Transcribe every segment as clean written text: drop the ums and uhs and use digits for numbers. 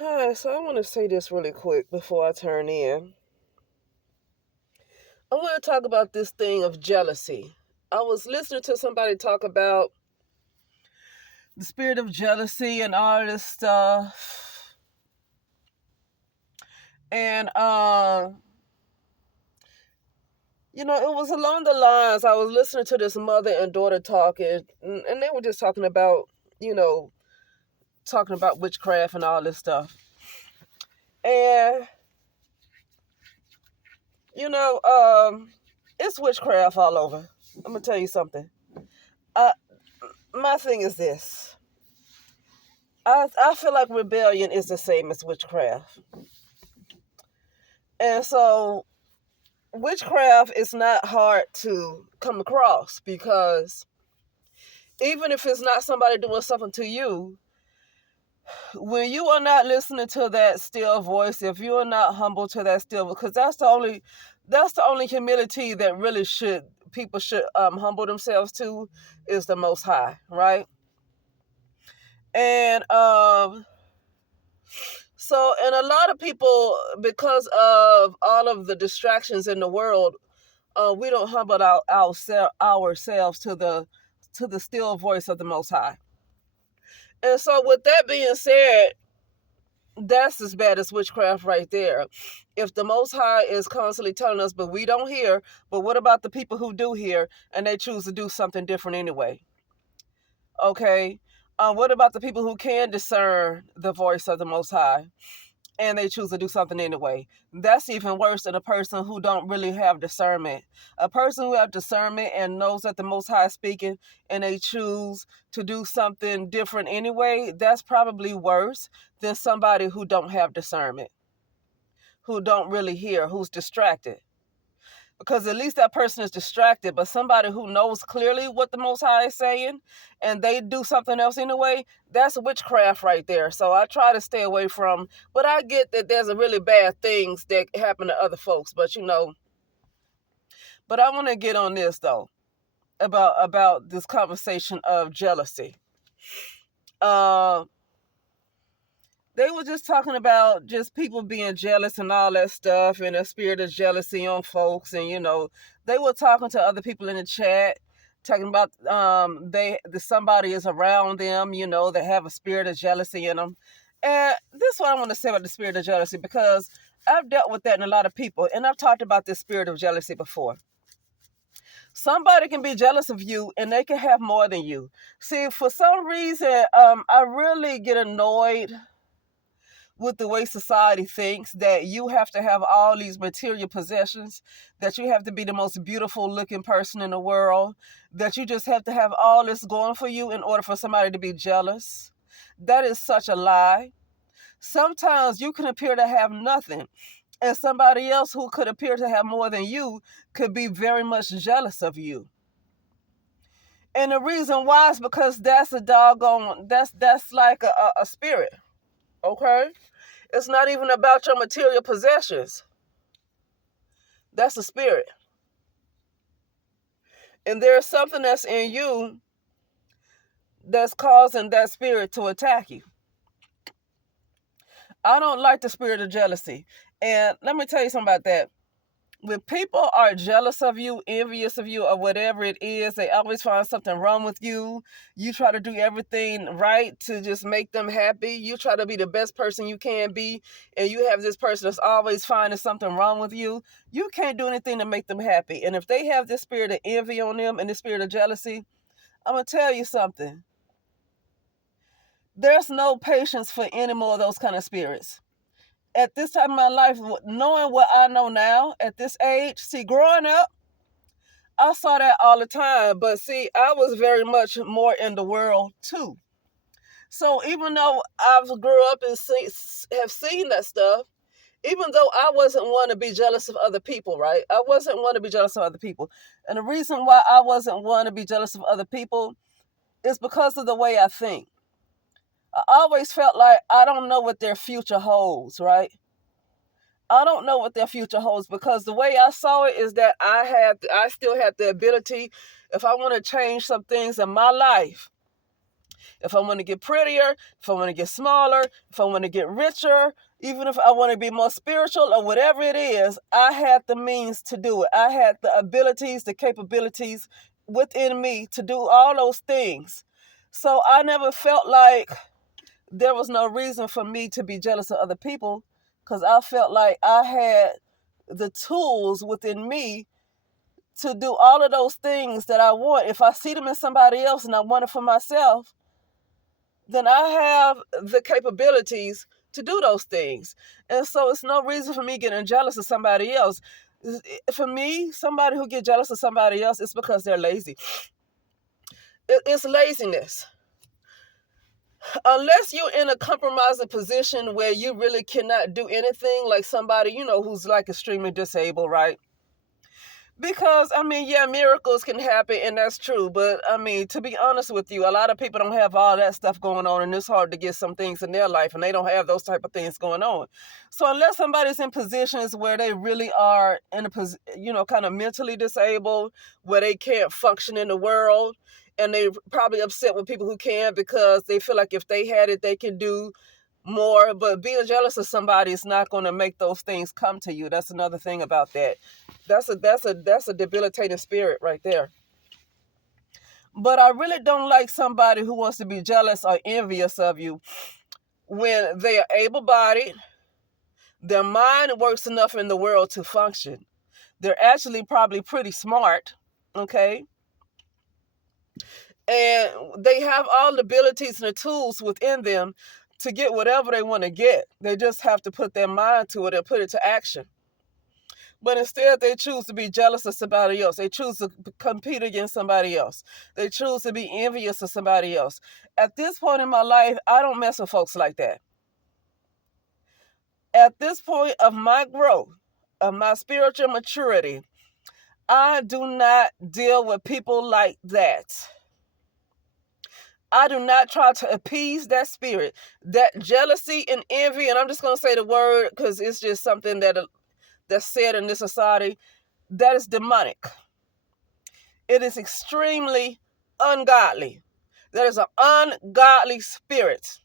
Hi, so I want to say this really quick before I turn in. I want to talk about this thing of jealousy. I was listening to somebody talk about the spirit of jealousy and all this stuff. And it was along the lines. I was listening to this mother and daughter talking, and they were just talking about, you know, talking about witchcraft and all this stuff. And you know, it's witchcraft all over. I'm gonna tell you something. Uh, my thing is this. I feel like rebellion is the same as witchcraft. And so witchcraft is not hard to come across because even if it's not somebody doing something to you, when you are not listening to that still voice, if you are not humble to that still, because that's the only humility that really people should humble themselves to is the Most High, right? And and a lot of people, because of all of the distractions in the world, we don't humble ourselves to the still voice of the Most High. And so, with that being said, that's as bad as witchcraft right there. If the Most High is constantly telling us, but we don't hear, but what about the people who do hear and they choose to do something different anyway? Okay. What about the people who can discern the voice of the Most High and they choose to do something anyway? That's even worse than a person who don't really have discernment. A person who have discernment and knows that the Most High is speaking and they choose to do something different anyway, that's probably worse than somebody who don't have discernment, who don't really hear, who's distracted. Because at least that person is distracted, but somebody who knows clearly what the Most High is saying and they do something else anyway, that's witchcraft right there. So I try to stay away from, but I get that there's a really bad things that happen to other folks, but I want to get on this though, about this conversation of jealousy. Uh, they were just talking about just people being jealous and all that stuff and a spirit of jealousy on folks. And, they were talking to other people in the chat, talking about somebody is around them, that have a spirit of jealousy in them. And this is what I want to say about the spirit of jealousy, because I've dealt with that in a lot of people, and I've talked about this spirit of jealousy before. Somebody can be jealous of you and they can have more than you. See, for some reason, I really get annoyed with the way society thinks that you have to have all these material possessions, that you have to be the most beautiful looking person in the world, that you just have to have all this going for you in order for somebody to be jealous. That is such a lie. Sometimes you can appear to have nothing, and somebody else who could appear to have more than you could be very much jealous of you. And the reason why is because that's like a spirit, okay? It's not even about your material possessions. That's a spirit. And there's something that's in you that's causing that spirit to attack you. I don't like the spirit of jealousy. And let me tell you something about that. When people are jealous of you, envious of you, or whatever it is, they always find something wrong with you. You try to do everything right to just make them happy. You try to be the best person you can be, and you have this person that's always finding something wrong with you. You can't do anything to make them happy. And if they have this spirit of envy on them and this spirit of jealousy, I'm going to tell you something. There's no patience for any more of those kind of spirits. At this time of my life, knowing what I know now at this age, see, growing up, I saw that all the time. But see, I was very much more in the world too. So even though I've grew up and have seen that stuff, even though I wasn't one to be jealous of other people, right? I wasn't one to be jealous of other people. And the reason why I wasn't one to be jealous of other people is because of the way I think. I always felt like I don't know what their future holds, right? I don't know what their future holds, because the way I saw it is that I still had the ability, if I want to change some things in my life, If I want to get prettier, if I want to get smaller, if I want to get richer, even if I want to be more spiritual or whatever it is, I had the means to do it. I had the abilities, the capabilities within me to do all those things. So I never felt like there was no reason for me to be jealous of other people, because I felt like I had the tools within me to do all of those things that I want. If I see them in somebody else and I want it for myself, then I have the capabilities to do those things. And so it's no reason for me getting jealous of somebody else. For me, somebody who gets jealous of somebody else, it's because they're lazy. It's laziness. Unless you're in a compromising position where you really cannot do anything, like somebody, who's like extremely disabled, right? Because, yeah, miracles can happen, and that's true. But, to be honest with you, a lot of people don't have all that stuff going on, and it's hard to get some things in their life, and they don't have those type of things going on. So unless somebody's in positions where they really are in a position, kind of mentally disabled, where they can't function in the world, and they probably upset with people who can, because they feel like if they had it, they can do more. But being jealous of somebody is not going to make those things come to you. That's another thing about that. That's a debilitating spirit right there. But I really don't like somebody who wants to be jealous or envious of you when they are able-bodied. Their mind works enough in the world to function. They're actually probably pretty smart, okay? And they have all the abilities and the tools within them to get whatever they want to get. They just have to put their mind to it and put it to action. But instead, they choose to be jealous of somebody else. They choose to compete against somebody else. They choose to be envious of somebody else. At this point in my life, I don't mess with folks like that. At this point of my growth, of my spiritual maturity, I do not deal with people like that. I do not try to appease that spirit, that jealousy and envy. And I'm just going to say the word because it's just something that's said in this society. That is demonic. It is extremely ungodly. That is an ungodly spirit.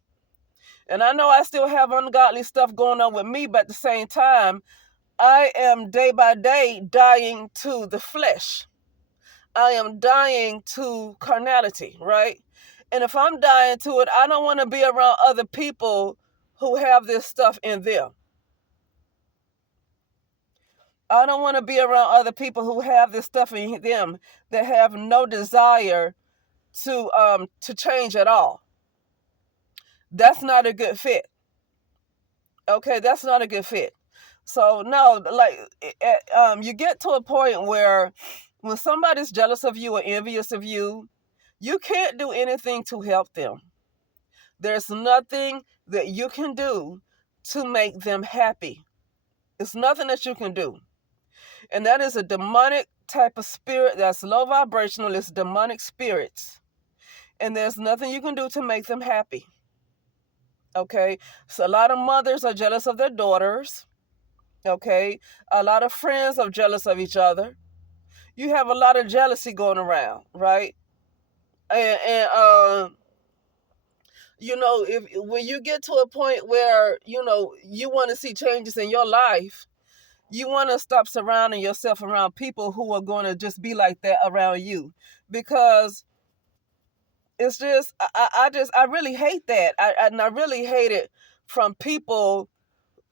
And I know I still have ungodly stuff going on with me, but at the same time, I am day by day dying to the flesh. I am dying to carnality, right? And if I'm dying to it, I don't want to be around other people who have this stuff in them. I don't want to be around other people who have this stuff in them that have no desire to change at all. That's not a good fit. Okay, that's not a good fit. So no, like you get to a point where when somebody's jealous of you or envious of you, you can't do anything to help them. There's nothing that you can do to make them happy. It's nothing that you can do. And that is a demonic type of spirit that's low vibrational. It's demonic spirits. And there's nothing you can do to make them happy. Okay? So a lot of mothers are jealous of their daughters. Okay? A lot of friends are jealous of each other. You have a lot of jealousy going around, right? And when you get to a point where, you want to see changes in your life, you want to stop surrounding yourself around people who are going to just be like that around you, because it's just, I really hate that. I really hate it from people.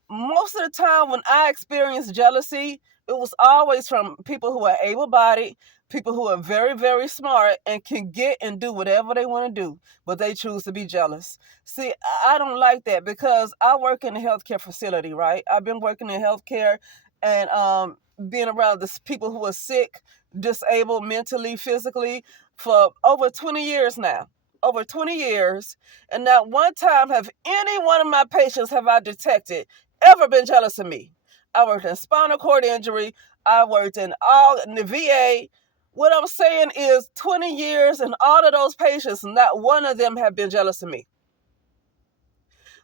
Most of the time when I experience jealousy, it was always from people who are able-bodied, people who are very, very smart and can get and do whatever they want to do, but they choose to be jealous. See, I don't like that, because I work in a healthcare facility, right? I've been working in healthcare and being around the people who are sick, disabled, mentally, physically, for over 20 years now. Over 20 years. And not one time have any one of my patients have I detected ever been jealous of me. I worked in spinal cord injury. I worked in the VA. What I'm saying is 20 years and all of those patients, not one of them have been jealous of me.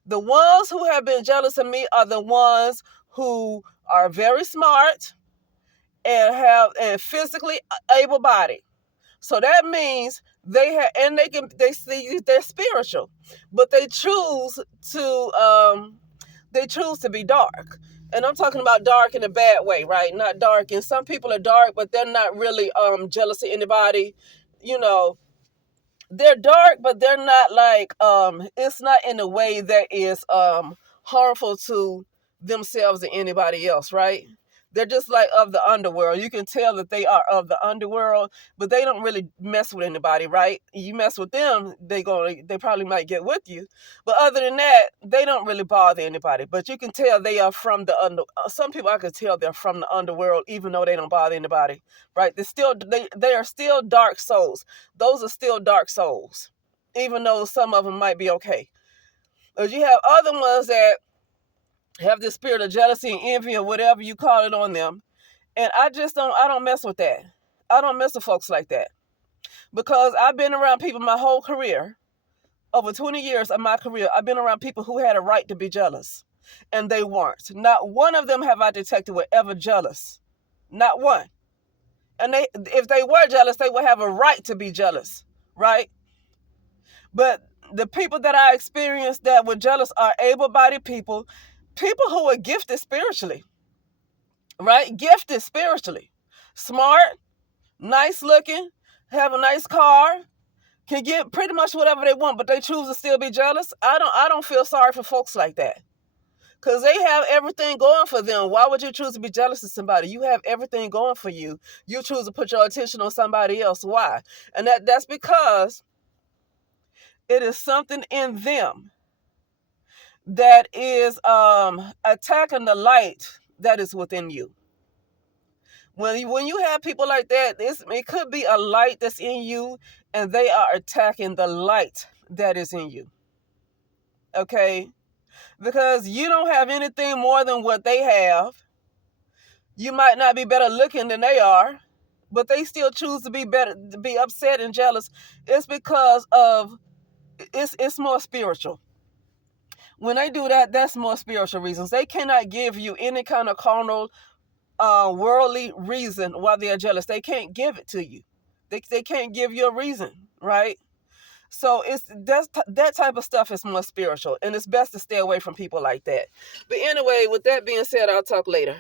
The ones who have been jealous of me are the ones who are very smart and physically able-bodied. So that means they see they're spiritual, but they choose to be dark. And I'm talking about dark in a bad way, right? Not dark. And some people are dark, but they're not really jealous of anybody. You know, they're dark, but they're not like it's not in a way that is harmful to themselves and anybody else, right? They're just like of the underworld. You can tell that they are of the underworld, but they don't really mess with anybody, right? You mess with them, they probably might get with you. But other than that, they don't really bother anybody. But you can tell they are from the some people I could tell they're from the underworld, even though they don't bother anybody, right? They are still dark souls. Those are still dark souls, even though some of them might be okay. But you have other ones that have this spirit of jealousy and envy or whatever you call it on them. And I don't mess with that. I don't mess with folks like that. Because I've been around people my whole career, over 20 years of my career, I've been around people who had a right to be jealous. And they weren't. Not one of them have I detected were ever jealous. Not one. And if they were jealous, they would have a right to be jealous, right? But the people that I experienced that were jealous are able-bodied people who are gifted spiritually, right? Gifted spiritually, smart, nice looking, have a nice car, can get pretty much whatever they want, but they choose to still be jealous. I don't feel sorry for folks like that. Because they have everything going for them. Why would you choose to be jealous of somebody? You have everything going for you. You choose to put your attention on somebody else. Why? And that's because it is something in them that is attacking the light that is within you. When you have people like that, it could be a light that's in you, and they are attacking the light that is in you. Okay? Because you don't have anything more than what they have. You might not be better looking than they are, but they still choose to be upset and jealous. It's because of it's more spiritual. When they do that, that's more spiritual reasons. They cannot give you any kind of carnal, worldly reason why they are jealous. They can't give it to you. They can't give you a reason, right? So that type of stuff is more spiritual, and it's best to stay away from people like that. But anyway, with that being said, I'll talk later.